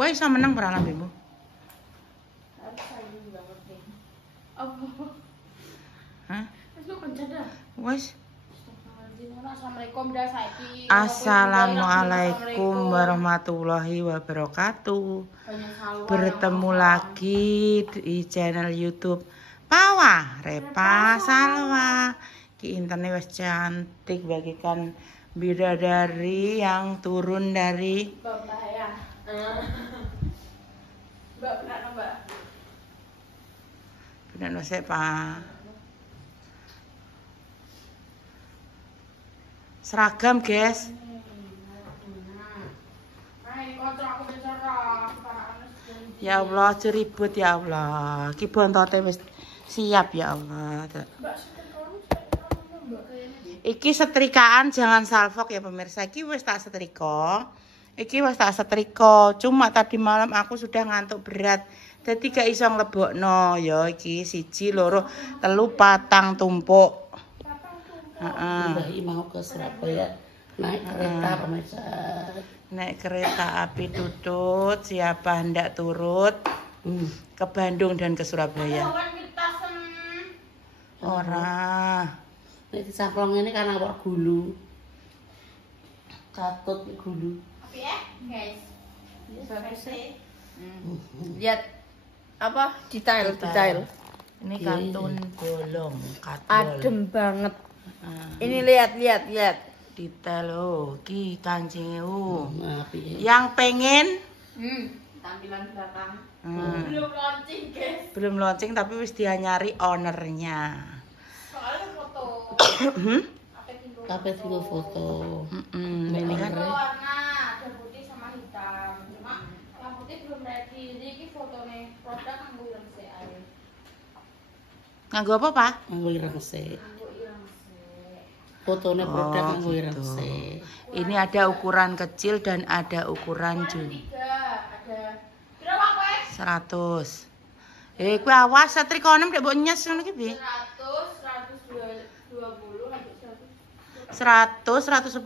Kowe iso meneng ora lambemu? Hah? Wes. Assalamualaikum warahmatullahi wabarakatuh. Bertemu lagi di channel YouTube Pawa Repa Salwa. Ki interne wis cantik bagikan bidadari yang turun dari Mbak ya. Mbak benar Mbak. Benar no Pak. Seragam, guys. Ya Allah, ceribut ya Allah. Ki bontote wis siap ya Allah. Iki setrikaan jangan salfok ya pemirsa. Iki wis tak setrika. Cuma tadi malam aku sudah ngantuk berat. Dadi gak iso nglebokno ya iki 1, 2, 3, 4 tumpuk. Mbak mau ke Surabaya naik kereta pemirsa. Naik kereta api Tutut, siapa hendak turut ke Bandung dan ke Surabaya. Ora. Nek disaplong ini karena awak gulu. Katut gulu. Tapi ya, guys. Lihat apa detail. Ini kartun bolong, Adem banget. Ini lihat. Detail ki kancing Api. Yang pengen Tampilan belakang. belum Launching, guys. launching tapi wis dia nyari ownernya. Soalnya foto. Kabeh tinggal foto. Ini kan Warna ada putih sama hitam. Cuma yang putih belum ready. Jadi ini fotonya produk nganggo ireng sik ae. nganggo apa, Pak? Nganggo ireng sik. Nganggo ireng sik. Fotone produk nganggo ireng gitu. sik. Ini ada ukuran kecil dan ada ukuran Ada jumbo. 3, ada. Berapa kowe? 100. Kuwi awas setrikonem ndek mbok nyes ngono ki piye? 100, 120, lanjut 100. 100, 110.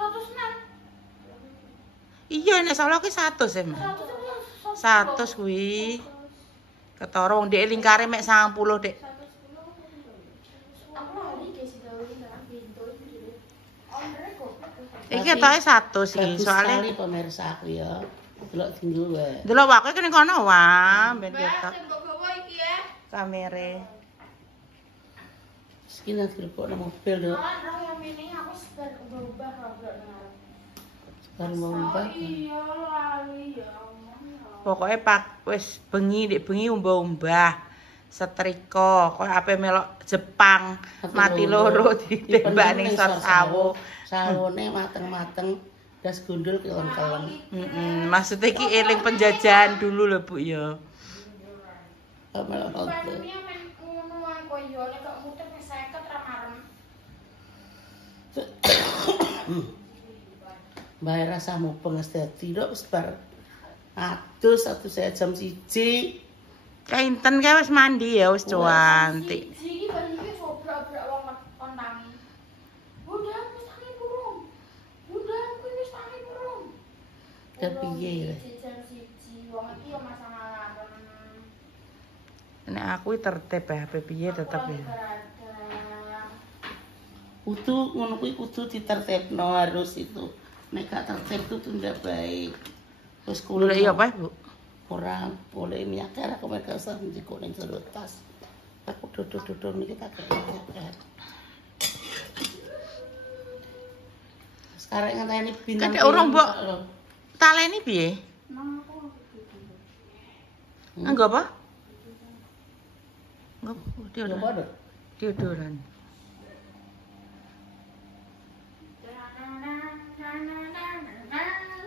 106. Iya nek salah ki 100 emang. 100 kuwi. Ketara wong ndek lingkare mek 90, Dek. Aku lali guys gawe nang pintu iki. Ownernya goblok. Iki ketoke 100 iki Bagus soalnya sekali pemirsa aku ya. Delok tinggal wae. delok wae kene kono wae ben Mbak, ketok sing mbok gawa iki ya. kamere. Sekian dilebokno mobil lho. Malah roh yang ini aku sebar ubah robek ngarep. Baru mau mbak. Iya lali ya Allah. Pokoke Pak wis bengi ndek bengi umbah-umbah. Setrika, koyo ape melok Jepang, mati loro ditembak ning sor sawo. Sawone mateng-mateng, das gundul keleng-keleng. Maksudnya iki eling penjajahan dulu lho, Bu ya. Melok Pandemi men ngono wae koyo nek kok muter wis 50 ra marem. Bayar rasa mupeng wis dadi lho wis bar. Aduh satu saya jam 1. Kainten kae wis mandi ya wis cantik. Iki bari iki sobrak-brak wong kontangi. Udah wis tangi burung. Udah kuwi wis tangi burung. Kepiye ya? Jam 1 wong iki yo masang alarm. Nek aku tertib ya, piye tetep ya. Kudu ngono kuwi kudu ditertibno harus itu. Nek gak tertib itu tidak baik. Terus Kulo iya apa, Bu? ora boleh nyakar aku mereka usah njiko ning jero tas. Aku duduk-duduk niki tak nyakar. Sekarang ngenteni bintang. Kadek urung, Mbok. Taleni piye? Nang aku Nggo apa? Nggo Deodoran. deodoran. Deodoran.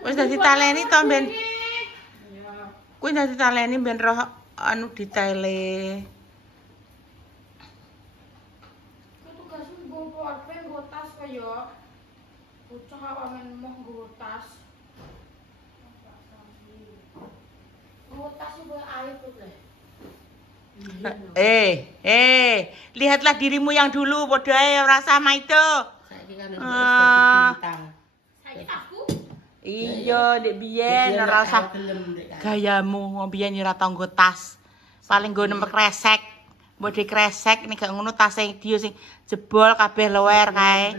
Wis dadi taleni to ben. Kuwi dadi taleni ben roh anu detaile. tugasmu nggo porpe nggo tas kaya bocah awamen moh nggo tas. Nggo tas iki air kok. Lihatlah dirimu yang dulu, padha ae ora sama itu. Saiki kan Ah. bintang. Saiki tasku Iya, Dek biyen ora usah gayamu biyen ora tanggo tas. Paling nggo nempel kresek. Mbok di kresek nek gak ngono tas sing dia sing jebol kabeh lower kae.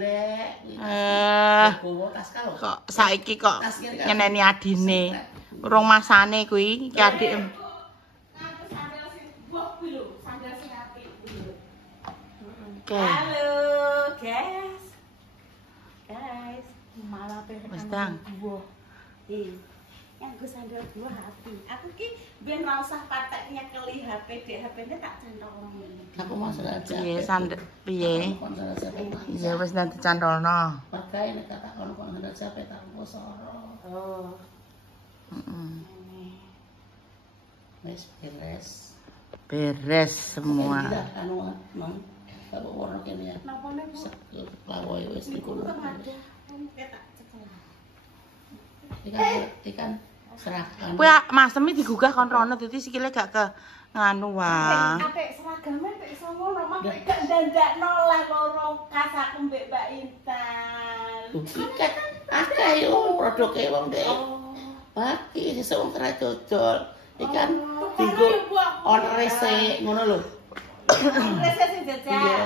Kok saiki kok nyeneni adine. Urung masane kuwi iki adik. Oke. Halo, guys. Malah Wes Dang. Nganggo sandal buah hati. Aku ki ben ra usah patek nyekeli HP, Dek. HP-ne tak cantolno. Aku mau salah aja. Piye sandal piye? Iya wis nanti cantolno. Pagae nek tak kono kok sandal jape tak ngosoro. Oh. Wis beres. Beres semua. Anu, Mang. Kalau warna kene ya. Napa nek lawoe wis dikulo. Ikan seragam. Kuwi masemi digugah kon rono dadi sikile gak ke nganu wae. Atik seragame nek iso ngono mak gak ndandakno lah loro kasaku mbek Mbak Intan. Ikan akeh yo produke wong Dek. Baki sesuk wong tra dodol. Ikan dienggo on resik ngono lho. Resik sing jajak. Iya.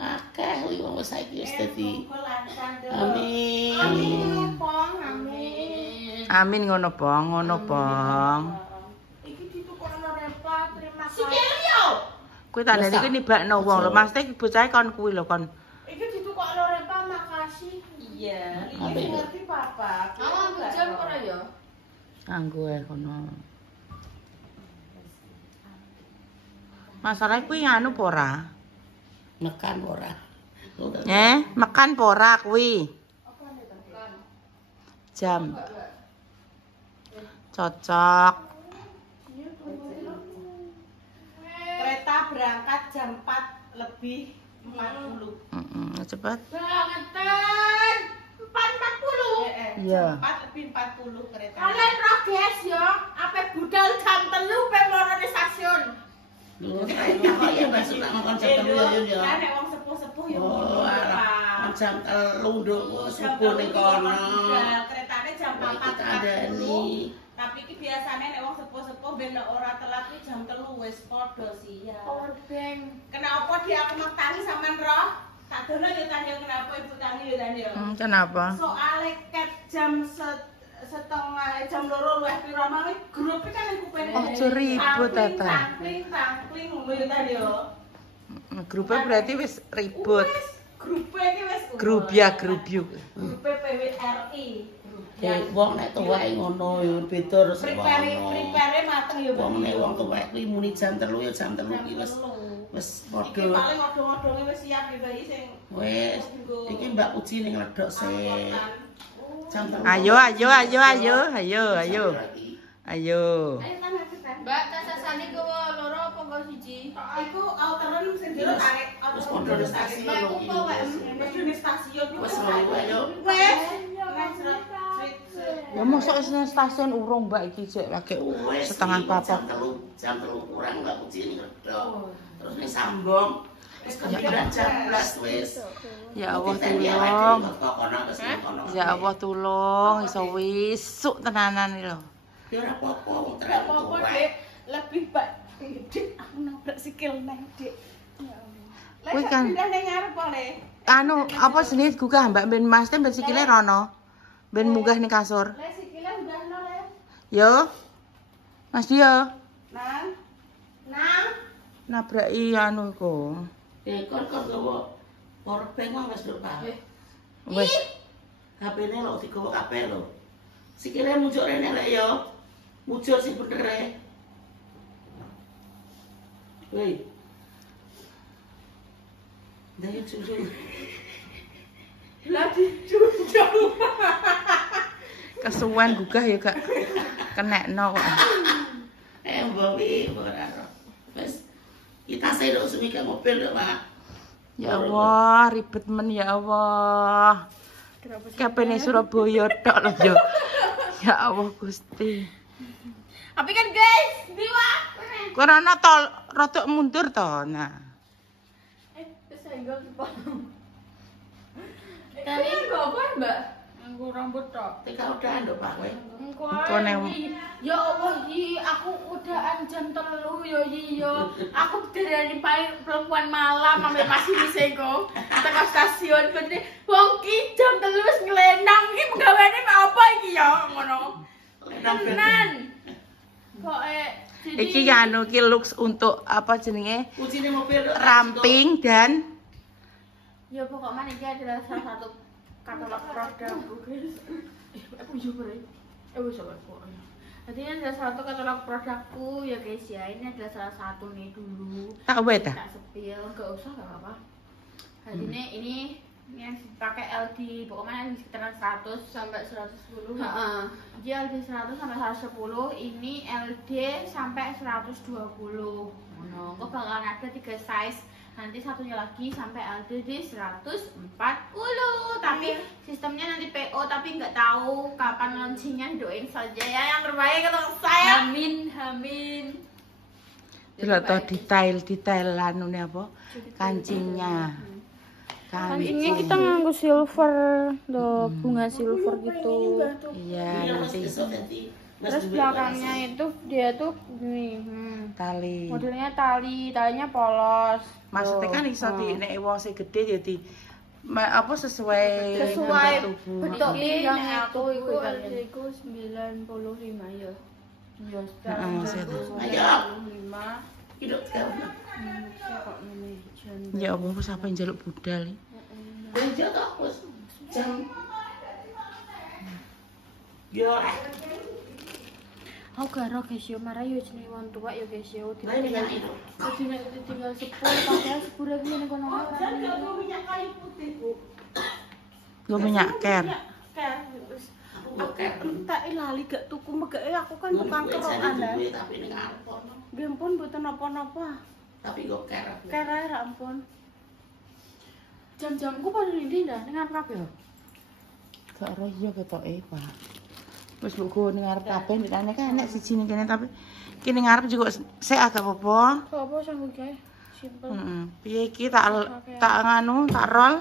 Akeh kuwi wong saiki wis dadi. Amin. Amin. Amin ngono Bong, ngono Bong. Iki ditukokno Repa, terima kasih. Sikilio. Kuwi tandane iki nibakno wong lho, maksudnya bocahe kon kuwi lho kon. Iki ditukokno Repa, makasih. Iya, iki ngerti Papa. Kamu jam ora ya? Anggo ae kono. Masalah kuwi anu apa ora? Mekan ora. Makan apa ora kuwi? Jam. Cocok. Kereta berangkat jam 4:40. Cepat. Bangetan. 4:40. Iya. 4:40 kereta. Kalian roh guys ya, ape budal jam 3 pe moro di stasiun. Lho, kok ya masuk nak ngomong jam 3 ya. Kan nek wong sepuh-sepuh ya ngono. Jam 3 nduk subuh ning kono. Keretane jam 4:40. Tapi iki biasane nek wong sepuh-sepuh ben ora telat kuwi jam 3 wis padha siap. Power bank. Kenapa dia aku maktangi sampean roh? Tak dono yo tanya kenapa Ibu tangi yo tanya. Kenapa? Soale ket jam setengah jam 2 luwih pira mang grup kan ning kupene. Ojo ribut ta. Tangkling ngono yo tadi yo. Grupnya berarti wis ribut. Grup iki wis Grubya-grubyuk. Grup PWRI. Wong nek tuwek ngono yo beda terus. Prepare mateng yo. Wong nek wong tuwek kuwi muni jam 3 yo jam 3 iki wis padha. Iki paling odong-odonge wis siap ya bayi sing. Wis. Iki Mbak Puji ning ledok sik. Jam 3. Ayo. Mbak, tasasane gowo loro apa gowo siji? Iku outeran sing jero tarik wis padha di stasiun iki. Wis di stasiun wis ayo. Wis. Ya mosok wis nang stasiun urung Mbak iki jek lagi setengah papat. Jam 3 kurang Mbak Puji ning ledok. Terus ning sambung wis kepikiran jam 11 wis. Ya Allah tulung. Ya Allah tulung iso wisuk tenanan iki lho. Ya ora apa-apa, wong terang apa-apa, Dik. Lebih Pak Dik, aku nabrak sikil nang Dik. Ya Allah. Kuwi kan pindah ning ngarep kok, Le. Anu apa jenenge gugah Mbak ben Mas ben sikile rono. Ben munggah ning kasur. Le sikile ndahno, Le. Yo. Mas Dio. Nang. Nabraki anu iku. Kon gowo powerbank wis lho, Pak. Wis. HP-ne lho digowo kabeh lho. Sikile muncul rene lek yo. Muncul sing bener e. Woi. Dari cucu. Lah dicucu. Kesuwen gugah ya gak kenekno kok. Mbowi ora. Wis kita sedok sumi ke mobil lho, Pak. Ya Allah, ribet men ya Allah. Kapene Surabaya tok lho yo. Ya Allah Gusti. Tapi kan guys, diwa. Korona tol rodok mundur to. Nah. Kesenggol sepatu. Kali apa, Mbak? nganggo rambut tok. Tika udahan lho Pak kowe. Engko nek- Ya Allah, Yi, aku udahan jam 3 ya, Yi, ya. Aku dari paling perempuan malam sampai masih bisa kok. Teko stasiun bener. Wong ki jam 3 wis nglenang iki pegawene apa iki ya ngono. Tenan. Kok Iki anu ki looks untuk apa jenenge? Ucine mobil lho. Ramping dan ya pokoknya ini adalah salah satu katalog produkku guys. Aku juga wis apa kok. Jadi ini adalah salah satu katalog produkku ya guys ya. Ini adalah salah satu nih dulu. tak wet ah. Tak sepil, enggak usah enggak apa-apa. Jadi ini yang pakai LD, pokoknya di sekitaran 100 Sampai 110. Heeh. Dia LD 100 sampai 110, ini LD sampai 120. Ngono. Kok bakalan ada 3 size. Nanti satunya lagi sampai LD di 140. Tapi sistemnya nanti PO, tapi nggak tahu kapan launchingnya. Doain saja ya yang terbaik untuk saya. Amin, amin. Delok to detail anune apa? Kancingnya. Kancingnya kita nganggo silver, loh, bunga silver gitu. Iya, nanti Terus belakangnya itu dia tuh gini, tali. modelnya talinya polos. Maksudnya kan iso di nek wong sing gede ya di apa sesuai tubuh. bentuk Ini yang nek aku itu iku kalian. LD-ku 95 ya. Iya, Heeh, setu. 95. Hidup sekarang. Kok ngene jan. Ya Allah, wis apa njaluk budal. Benjo tok wis jam. Yo. Aku karo guys yo marah yo jenenge wong tua yo guys yo. Lah dengan itu. Tinggal 10 padahal 10 ribu ning kono. Minyak kayu putih, Bu. Nggo minyak ker. Oke. Tak lali gak tuku megake aku kan tukang kerokan lah. Tapi ning arep ono. Nggih ampun mboten napa-napa. Tapi kok kerap. Kere ra ampun. Jam-jamku pada ndi ndak ning arep kabeh yo. Gak ora iya ketoke, Pak. Wis mbok ning arep kabeh ndekane kan enek siji ning kene tapi iki ning arep juga sik agak apa. Apa sanggo gawe? Simpel. Heeh. Piye iki tak nganu, tak roll.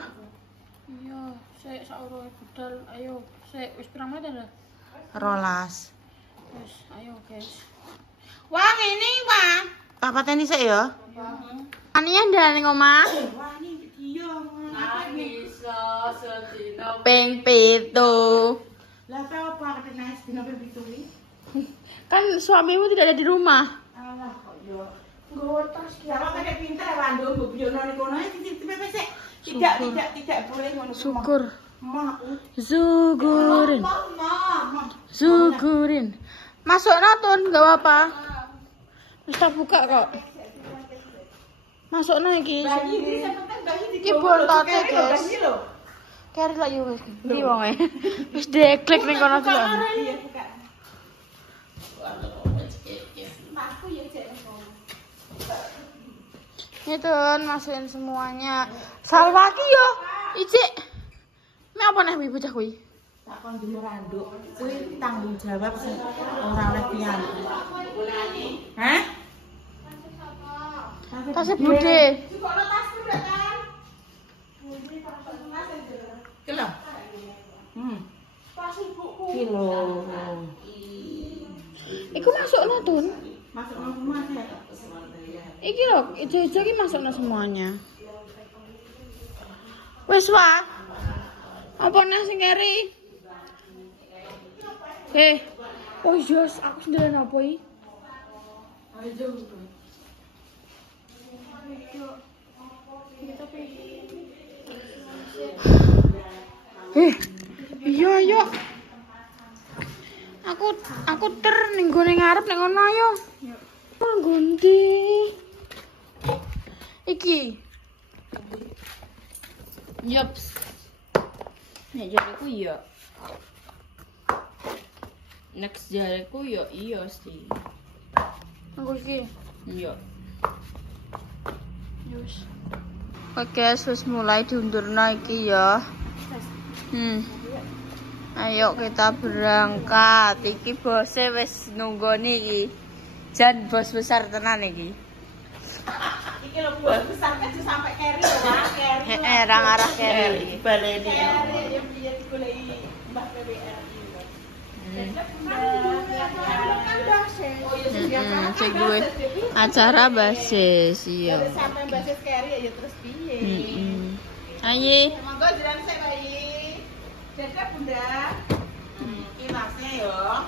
Iya, sik saurunge budal. Ayo, sik wis pirang menit dah? Rolas. Wis, ayo guys. Wah, ini, Pak. Tak pateni sik ya. Ania ndak ning omah? Wah, ini dia. Bisa sedina. Ping 7. Lah apa kena dina begitu iki? Kan suamimu tidak ada di rumah. Alah kok yo. Nggo tas ki. Apa kene pinter wandung mbok biono ning kono tipe sik. Tidak boleh ngono. Syukur. Mak. Syukurin. Syukurin. Masuk Natun, enggak apa-apa. Wis tak buka kok. Masuk nang iki. Iki bontote, guys. Kari lah yo wis. Iki wong e. Wis deklek ning kono delok. Iya buka. Aku ya cek. Itu masukin semuanya. Salwaki yo. Icik. Me apa nih bocah kuwi? Tak kon jemur anduk. Kuwi tanggung jawab sing ora oleh pian. Hah? Tasnya bude. Kilo. Kilo. Iku masuk Natun. Masuk nang rumah ya. Iki lho, ijo-ijo iki masukno semuanya. Wis wae. Apa nang sing keri? Oh yes, aku sendirian apa iki? Iya yo. Aku ter ning gone ngarep ning ngono ayo. Manggondi. Iki. Yops. Nek jariku iya. Next jariku ya iya sih. Aku iki. Iya. Yes. Oke, wis mulai diundurno iki ya. Ayo kita berangkat. Iki bose wis nunggoni iki. Jan bos besar tenan iki. Iki lho bos besar kan sampai keri lho, Keri. Heeh, ra ngarah keri. Baleni. Keri dia digoleki Mbah PWRI. Cek gue acara basis iya. Sampai basis carry ya terus piye? Ayo. Monggo jiran saya bayi. Dadah Bunda. Kilasnya yo.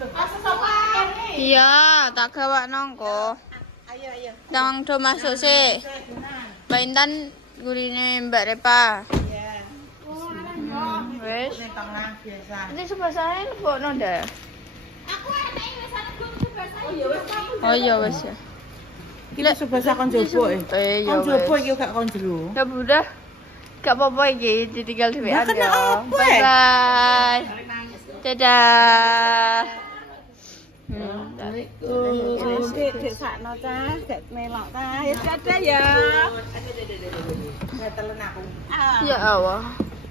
Pas sama ini. Iya, tak gawa nongko. Ayo. Jangan do masuk sih. Mbak Intan gurine Mbak Repa. Iya. Wes. Ini tengah biasa. Ini sebelah saya kok nonda. Aku enak ini sana belum sebelah saya. Oh iya wes ya. Kita sebasa kon jopo Iya kon jopo wes. iki gak kon jero. Ya udah. Gak apa-apa iki, ditinggal dhewean Lah, kena ya. apa, Bye bye. Dadah. Dek sakno ta, dek melok ta. Ya dadah ya. Ya telen aku. Ya Allah.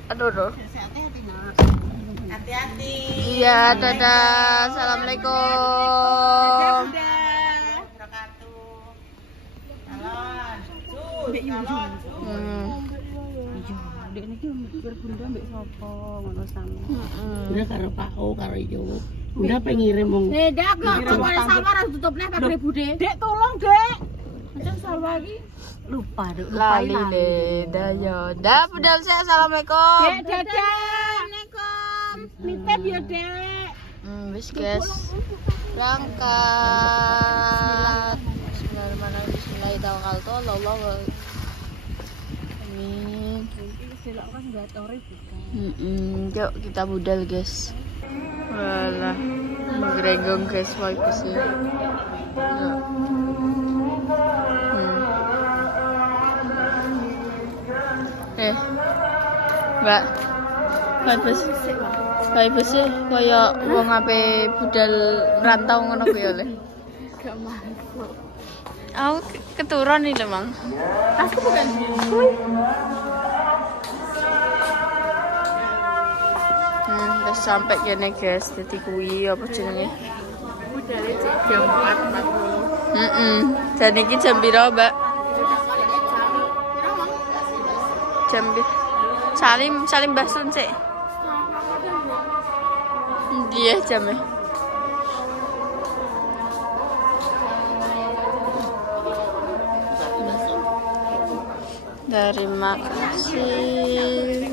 Aduh. Hati-hati, Nak. Hati-hati. Iya, dadah. Assalamualaikum. Dadah. Wabarakatuh. Salon. Salon. Dek niki mikir Bunda mbek sapa ngono sami. Bunda karo Pak O karo Iyo. Bunda pengirim wong. Dak kok sama harus tutup nih Pak Bude. Dek tolong, Dek. Macam salwa iki lupa, Dek. Lali le, dayo. Dah, budal saya. Assalamualaikum. Dek dadah. Assalamualaikum. Nitip ya, Dek. Wis guys. Berangkat. Bismillahirrahmanirrahim. Bismillahirrahmanirrahim. Allahu Amin. Selok kan enggak tore bukan. Yuk kita budal guys. Walah, menggerenggong guys, bagus sih. Mbak, bagus sih, kaya wong ape budal rantau ngono kuwi oleh. Gak mampu. Aku keturun nih Mang. Aku bukan Udah sampai kene guys, jadi kuwi apa jenenge? budale jam 4.40. Dan iki jam piro, Mbak? Jam Salim Basun sik. Dia jamnya. Terima kasih.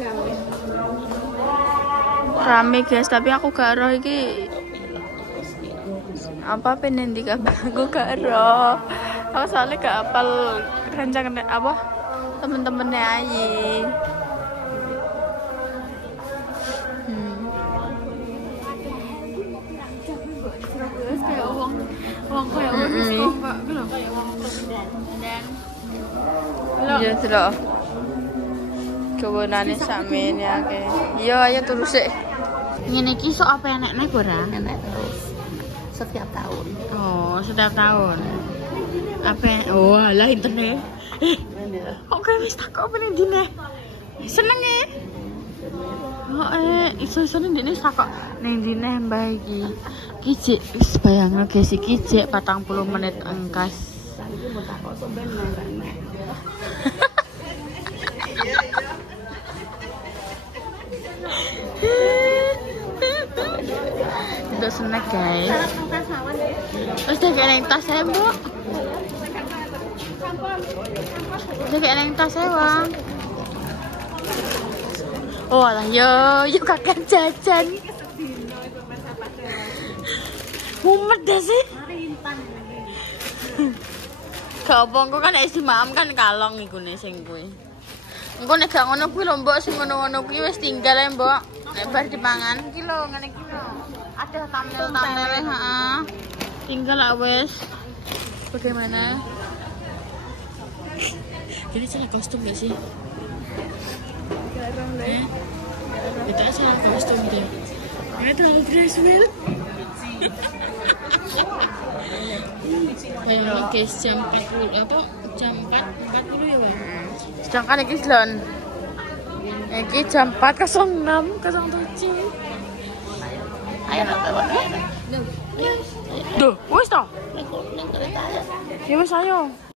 Rame guys, tapi aku gak roh iki apa pengen di aku gak roh. Aku soalnya gak apal rencana apa temen-temennya Ayi. Kayak wong kayak wong kok lho kayak wong dan Iya delok. Kebonane sakmene akeh. Iya ayo terus sik. ngene iki sok apa enekne ora? Enak terus. Setiap tahun. Oh, setiap tahun. Apa? Oh, alah internet. Kok kowe wis takok apa ning dine? Seneng e. Oh, iso-iso ning dine takok ning dine mbah iki. Kijik wis bayangno guys iki jek 40 menit engkas. Iki mau takok sampean nang. Untuk snack guys. Terus dia kayak neng tas saya bu. Dia kayak neng tas saya bang. Oh alah yo kakek jajan. Mumet deh sih. Gak apa engko kan isi maam kan kalong iku nih sing kuwi. Engko nek gak ngono kuwi lho mbok sing ngono-ngono kuwi wis tinggal ae mbok. Nek bar dipangan iki lho ngene iki lho. Ada thumbnail heeh. Tinggal lah wes. Bagaimana? Jadi salah kostum gak sih? Garang lah. Kita salah kostum deh. Ini terlalu dresswell. Kayak guys jam 40 apa? Jam 4.40 ya, Bang. Sedangkan iki lon. Iki jam 4.06.07. Ayo nonton. Duh, wis toh? Nek kereta. Ya wis ayo.